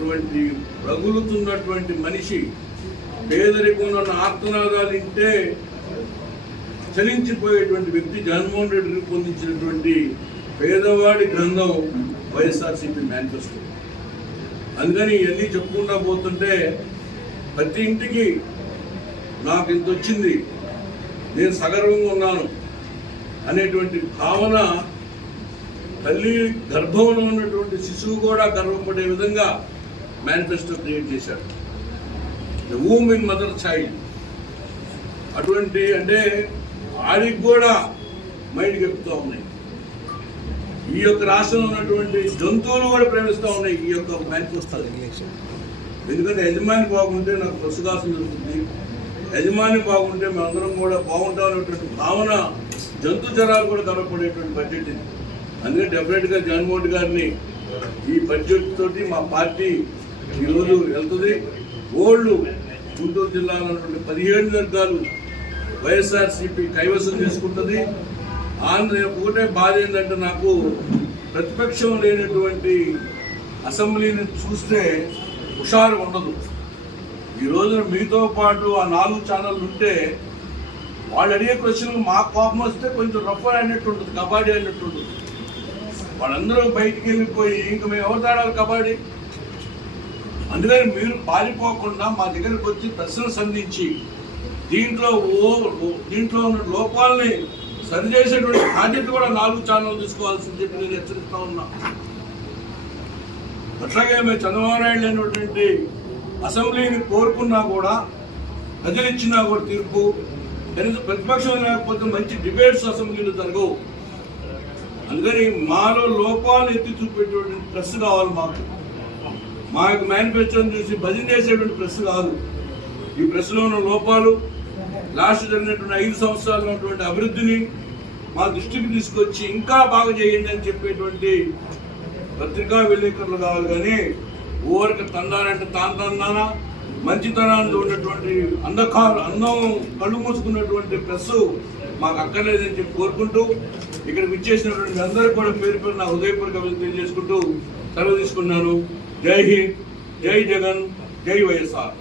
అటువంటి రగులుతున్నటువంటి మనిషి పేదరికంలో ఉన్న ఆర్తనాదాలు ఇంటే చలించిపోయేటువంటి వ్యక్తి జగన్మోహన్ రెడ్డి రూపొందించినటువంటి పేదవాడి గ్రంథం వైఎస్ఆర్సీపీ మేనిఫెస్టో. అందుకని ఇవన్నీ చెప్పుకుంటా పోతుంటే ప్రతి ఇంటికి నాకు ఇంత వచ్చింది నేను సగర్వంగా ఉన్నాను అనేటువంటి భావన తల్లి గర్భంలో ఉన్నటువంటి శిశువు కూడా గర్వపడే విధంగా మేనిఫెస్టో క్రియేట్ చేశాడు the womb in mother child అటువంటి అంటే వాడికి కూడా మైండ్ ఎక్కుతూ ఉన్నాయి. ఈ యొక్క రాష్ట్రంలో ఉన్నటువంటి జంతువులు కూడా ప్రేమిస్తూ ఉన్నాయి ఈ యొక్క మేనిఫెస్టో ఎందుకంటే యజమాని బాగుంటే నాకు ప్రసుగాసం జరుగుతుంది. యజమాని బాగుంటే మేమందరం కూడా బాగుంటాం అనేటువంటి భావన జంతు జనాలు కూడా కనపడేటువంటి బడ్జెట్ ఇది. అందుకే డెఫినెట్గా జగన్మోహన్ గారిని ఈ బడ్జెట్ తోటి మా పార్టీ ఈరోజు వెళ్తుంది. ఓల్డ్ గుంటూరు జిల్లాలో ఉన్నటువంటి పదిహేడు వర్గాలు వైఎస్ఆర్సీపీ కైవసం చేసుకుంటుంది. ఆంధ్ర ఒకటే బాధ ఏంటంటే నాకు ప్రతిపక్షం లేనటువంటి అసెంబ్లీని చూస్తే హుషారు ఉండదు. ఈ రోజున మీతో పాటు ఆ నాలుగు ఛానళ్ళు ఉంటే వాళ్ళు అడిగే క్వశ్చన్లు మా కోపం వస్తే కొంచెం రఫ్ అయినట్టు ఉంటుంది కబడ్డీ అయినట్టు ఉంటుంది. వాళ్ళందరూ బయటికి వెళ్ళిపోయి ఇంక మేము ఎవరు తాడాలి కబడ్డీ? అందుకని మీరు పారిపోకుండా మా దగ్గరకు వచ్చి ప్రశ్నలు సంధించి దీంట్లో ఓ దీంట్లో ఉన్న లోపాలని సరిచేసేటువంటి బాధ్యత కూడా నాలుగు ఛానల్ తీసుకోవాల్సింది చెప్పి నేను హెచ్చరిస్తా ఉన్నా. అట్లాగే మేము చంద్రబాబు నాయుడు లేనటువంటి అసెంబ్లీని కోరుకున్నా కూడా ప్రజలిచ్చినా కూడా తీర్పు కనీసం ప్రతిపక్షం లేకపోతే మంచి డిబేట్స్ అసెంబ్లీలో జరగవు. అందుకని మాలో లోపాలు ఎత్తి చూపేటువంటి ప్రెస్ కావాలి మాకు. మా యొక్క మేనిఫెస్టోని చూసి భజన చేసేటువంటి ప్రెస్ కాదు. ఈ ప్రెస్లో ఉన్న లోపాలు లాస్ట్ జరిగినటువంటి ఐదు సంవత్సరాలు ఉన్నటువంటి అభివృద్ధిని మా దృష్టికి తీసుకొచ్చి ఇంకా బాగా చేయండి అని చెప్పేటువంటి పత్రికా విలేకరులు కావాలి కానీ ఓరికి తందానంటే తాను తందానా మంచితనాన్ని ఉన్నటువంటి అంధకారు అందం కళ్ళు మూసుకున్నటువంటి ప్రెస్ మాకు అక్కర్లేదని చెప్పి కోరుకుంటూ ఇక్కడ విచ్చేసినటువంటి అందరూ కూడా పేరు పేరు నా హృదయపూర్వక తెలియజేసుకుంటూ సెలవు తీసుకున్నాను. జై హింద్ జై జగన్ జై వైఎస్ఆర్